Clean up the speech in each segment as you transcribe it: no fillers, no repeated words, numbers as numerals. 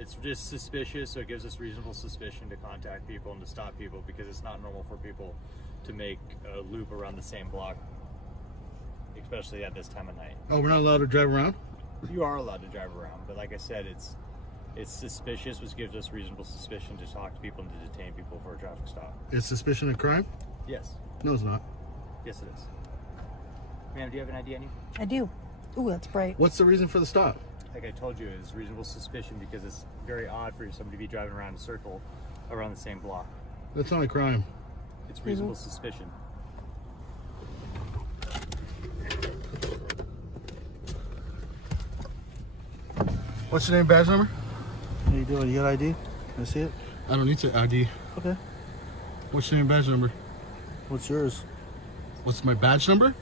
It's just suspicious, so it gives us reasonable suspicion to contact people and to stop people, because it's not normal for people to make a loop around the same block, especially at this time of night. Oh, we're not allowed to drive around? You are allowed to drive around, but like I said, it's suspicious, which gives us reasonable suspicion to talk to people and to detain people for a traffic stop. Is suspicion a crime? Yes. No, it's not. Yes, it is. Ma'am, do you have an ID on you? I do. Ooh, that's bright. What's the reason for the stop? Like I told you, it's reasonable suspicion because it's very odd for somebody to be driving around in a circle around the same block. That's not a crime. It's reasonable suspicion. What's your name, badge number? How you doing? You got ID? Can I see it? I don't need to ID. Okay. What's your name, badge number? What's yours? What's my badge number?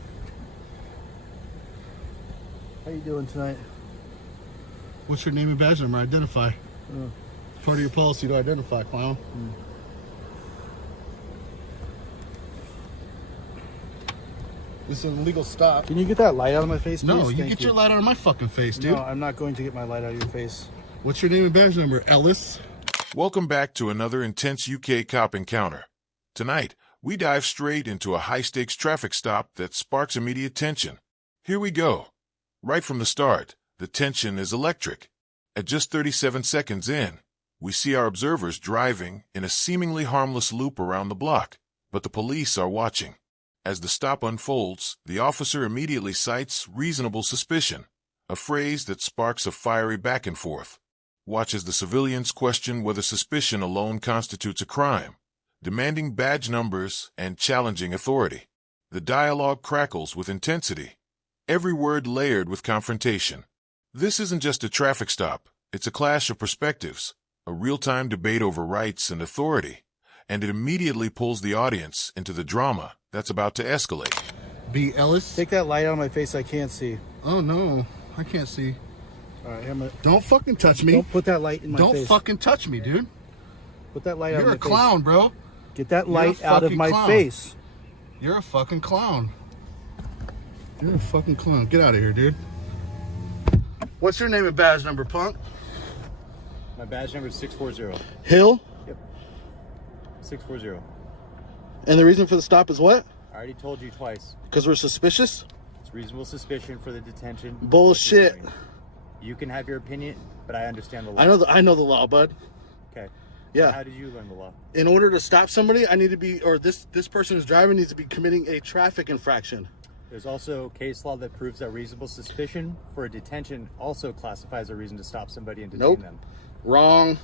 How you doing tonight? What's your name and badge number? Identify. It's part of your policy to identify, clown. This is an illegal stop. Can you get that light out of my face, please? No, you Thank get your light out of my fucking face, dude. No, I'm not going to get my light out of your face. What's your name and badge number, Ellis? Welcome back to another intense UK cop encounter. Tonight, we dive straight into a high-stakes traffic stop that sparks immediate tension. Here we go. Right from the start, the tension is electric. At just 37 seconds in, we see our observers driving in a seemingly harmless loop around the block, but the police are watching. As the stop unfolds, the officer immediately cites reasonable suspicion, a phrase that sparks a fiery back and forth. Watch as the civilians question whether suspicion alone constitutes a crime, demanding badge numbers and challenging authority. The dialogue crackles with intensity, every word layered with confrontation. This isn't just a traffic stop, it's a clash of perspectives, a real-time debate over rights and authority, and it immediately pulls the audience into the drama that's about to escalate. B. Ellis? Take that light out of my face. I can't see. Oh, no. I can't see. All right, I'm gonna... Don't fucking touch me. Don't put that light in my face. Don't fucking touch me, dude. Put that light out of my face. You're a clown, bro. Get that light out of my face. You're a fucking clown. You're a fucking clown. Get out of here, dude. What's your name and badge number, punk? My badge number is 640. Hill? Yep. 640. And the reason for the stop is what? I already told you twice. Because we're suspicious? It's reasonable suspicion for the detention. Bullshit. You can have your opinion, but I understand the law. I know the law, bud. Okay. Yeah. How did you learn the law? In order to stop somebody, I need to be, or this person who's driving needs to be committing a traffic infraction. There's also case law that proves that reasonable suspicion for a detention also classifies a reason to stop somebody and detain them. Wrong.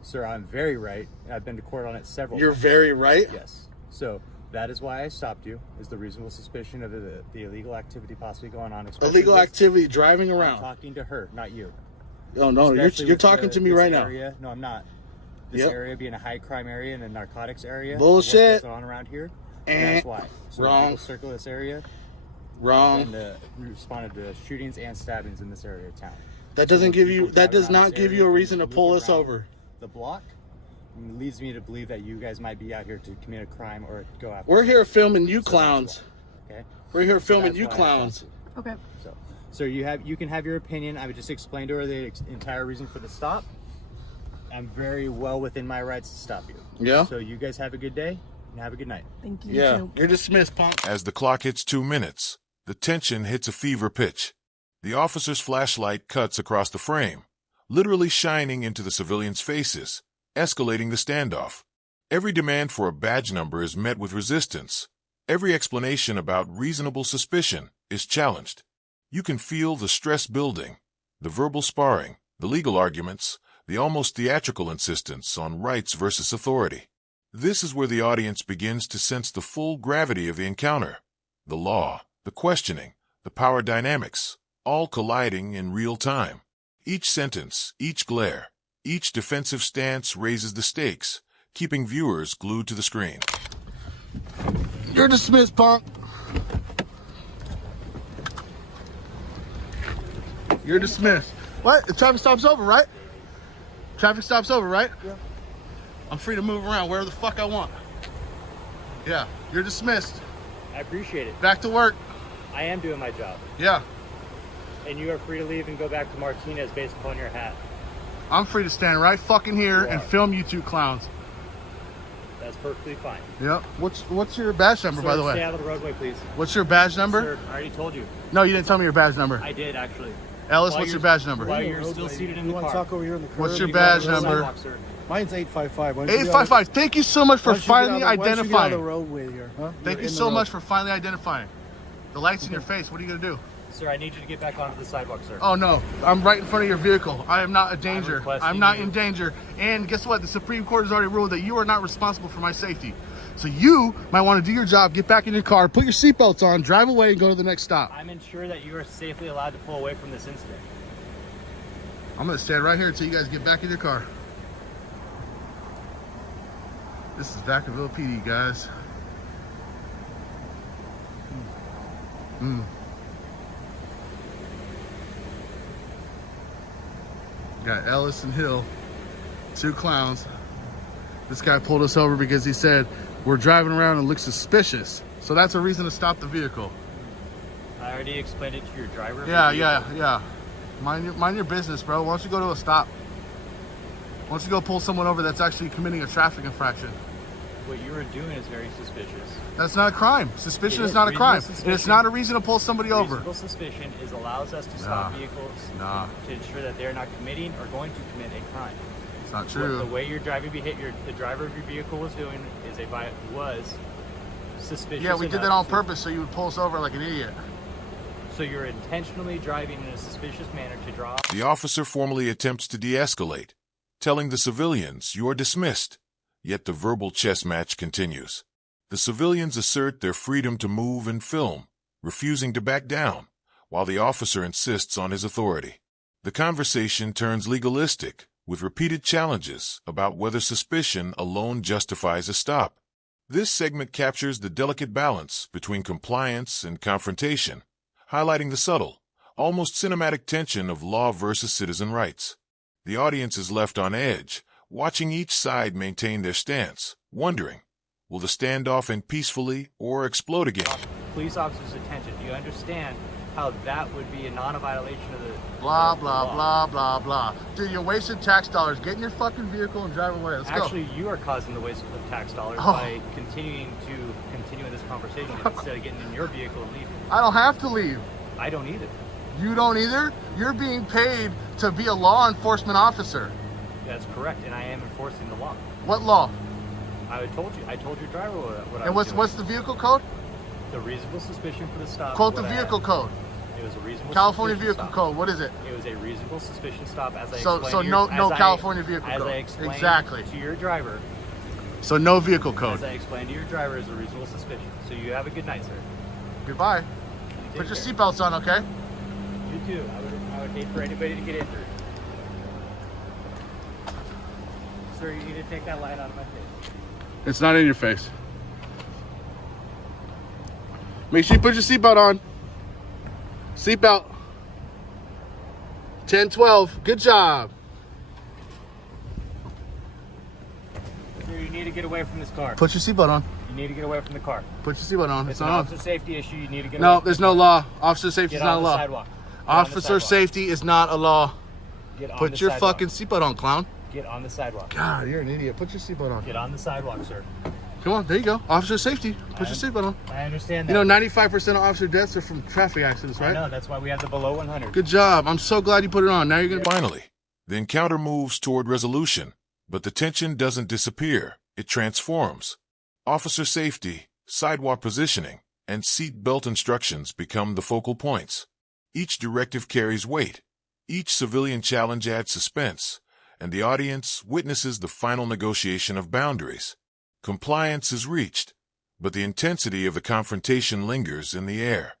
Sir, I'm very right. I've been to court on it several You're times. very right? Yes. So that is why I stopped you, is the reasonable suspicion of the illegal activity possibly going on. Illegal activity, driving around. I'm talking to her, not you. Oh, no, you're talking to me right now. No, I'm not. This area being a high crime area and a narcotics area. Bullshit. What's going on around here? That's why. So Wrong. people circle this area. Wrong. And responded to shootings and stabbings in this area of town. That doesn't give you. That does not give you a reason to pull us over. The block leads me to believe that you guys might be out here to commit a crime or go after. We're here filming you clowns. Okay. We're here filming you clowns. Okay. So you can have your opinion. I would just explain to her the entire reason for the stop. I'm very well within my rights to stop you. Yeah. So you guys have a good day and have a good night. Thank you. Yeah. You're dismissed, punk. As the clock hits 2 minutes, the tension hits a fever pitch. The officer's flashlight cuts across the frame, literally shining into the civilians' faces, escalating the standoff. Every demand for a badge number is met with resistance. Every explanation about reasonable suspicion is challenged. You can feel the stress building, the verbal sparring, the legal arguments, the almost theatrical insistence on rights versus authority. This is where the audience begins to sense the full gravity of the encounter. The law, the questioning, the power dynamics, all colliding in real time. Each sentence, each glare, each defensive stance raises the stakes, keeping viewers glued to the screen. You're dismissed, punk. You're dismissed. What? The traffic stop's over, right? Traffic stop's over, right? Yeah. I'm free to move around wherever the fuck I want. Yeah, you're dismissed. I appreciate it. Back to work. I am doing my job. Yeah. And you are free to leave and go back to Martinez based upon your hat. I'm free to stand right fucking here You and are. film you two clowns. That's perfectly fine. Yep. What's your badge number, by the Stay way? out of the roadway, please. What's your badge number? Sir, I already told you. No, you didn't tell me your badge number. I did, actually. Ellis, While what's your you're- badge number? While you're still seated in You the want to car. talk over here in the curb? What's your You go on badge the number? Sidewalk, sir. Mine's 855. Why don't you get out of- 855. Thank you so much for why don't you get out finally of- why don't you get out of the identifying. roadway here, huh? Thank You're you in so the much road. for finally identifying. The light's in your face. What are you gonna do? Sir, I need you to get back onto the sidewalk, sir. Oh no, I'm right in front of your vehicle. I am not a danger. requesting I'm not you- in danger. And guess what? The Supreme Court has already ruled that you are not responsible for my safety. So you might want to do your job, get back in your car, put your seatbelts on, drive away, and go to the next stop. I'm ensure that you are safely allowed to pull away from this incident. I'm gonna stand right here until you guys get back in your car. This is Vacaville PD, guys. Got Ellis and Hill, two clowns. This guy pulled us over because he said we're driving around and look suspicious. So that's a reason to stop the vehicle. I already explained it to your driver. Yeah. Mind your business, bro. Why don't you go to a stop? Why don't you go pull someone over that's actually committing a traffic infraction? What you were doing is very suspicious. That's not a crime. Suspicion It is is not a crime. reasonable And it's suspicion. not a reason to pull somebody over. Reasonable suspicion allows us to stop vehicles Nah. to ensure that they're not committing or going to commit a crime. It's not What true. the way your driving behavior, the driver of your vehicle was doing was suspicious. Yeah, we did that enough on to- purpose so you would pull us over like an idiot. So you're intentionally driving in a suspicious manner to draw. The officer formally attempts to de-escalate, telling the civilians you are dismissed, yet the verbal chess match continues. The civilians assert their freedom to move and film, refusing to back down, while the officer insists on his authority. The conversation turns legalistic, with repeated challenges about whether suspicion alone justifies a stop. This segment captures the delicate balance between compliance and confrontation, highlighting the subtle, almost cinematic tension of law versus citizen rights. The audience is left on edge, watching each side maintain their stance, wondering, will the standoff end peacefully or explode again? Police officers' attention. Do you understand how that would be a non-violation of the Blah, of the blah, law? blah, blah, blah. Dude, you're wasting tax dollars. Get in your fucking vehicle and drive away. Let's Actually, you are causing the waste of tax dollars Oh. by continue this conversation instead of getting in your vehicle and leaving. go. I don't have to leave. I don't either. You don't either? You're being paid to be a law enforcement officer. That's correct, and I am enforcing the law. What law? I told your driver what I And was what's doing. the vehicle code? The reasonable suspicion for the stop? Quote the what I vehicle had. code. It was a reasonable California suspicion vehicle stop. code. What is it? It was a reasonable suspicion stop, as I So explained. so to no your, no as I- California vehicle as code. I explained Exactly. to your driver. So no vehicle code. As I explained to your driver, is a reasonable suspicion. So you have a good night, sir. Goodbye. You Put your take care. seatbelts on, okay? You too. I would hate for anybody to get injured. Sir, you need to take that light out of my face. It's not in your face. Make sure you put your seatbelt on. Seatbelt. 10, 12. Good job. Sir, you need to get away from this car. Put your seatbelt on. You need to get away from the car. Put your seatbelt on. It's It's an not on. officer safety issue. You need to get No, away. there's no law. Officer safety Get is not a on the law. sidewalk. Get on the Officer sidewalk. safety is not a law. Get on Put the your sidewalk. fucking seatbelt on, clown. Get on the sidewalk. God, you're an idiot. Put your seatbelt on. Get on the sidewalk, sir. Come on, there you go. Officer safety. Put your seatbelt on. I understand that. You know, 95% of officer deaths are from traffic accidents, I right? know. That's why we have the below 100. Good job. I'm so glad you put it on. Now you're gonna. Finally, the encounter moves toward resolution, but the tension doesn't disappear. It transforms. Officer safety, sidewalk positioning, and seat belt instructions become the focal points. Each directive carries weight. Each civilian challenge adds suspense, and the audience witnesses the final negotiation of boundaries. Compliance is reached, but the intensity of the confrontation lingers in the air.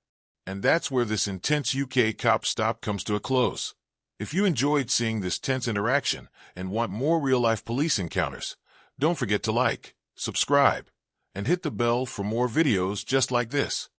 And that's where this intense UK cop stop comes to a close. If you enjoyed seeing this tense interaction and want more real-life police encounters, don't forget to like, subscribe, and hit the bell for more videos just like this.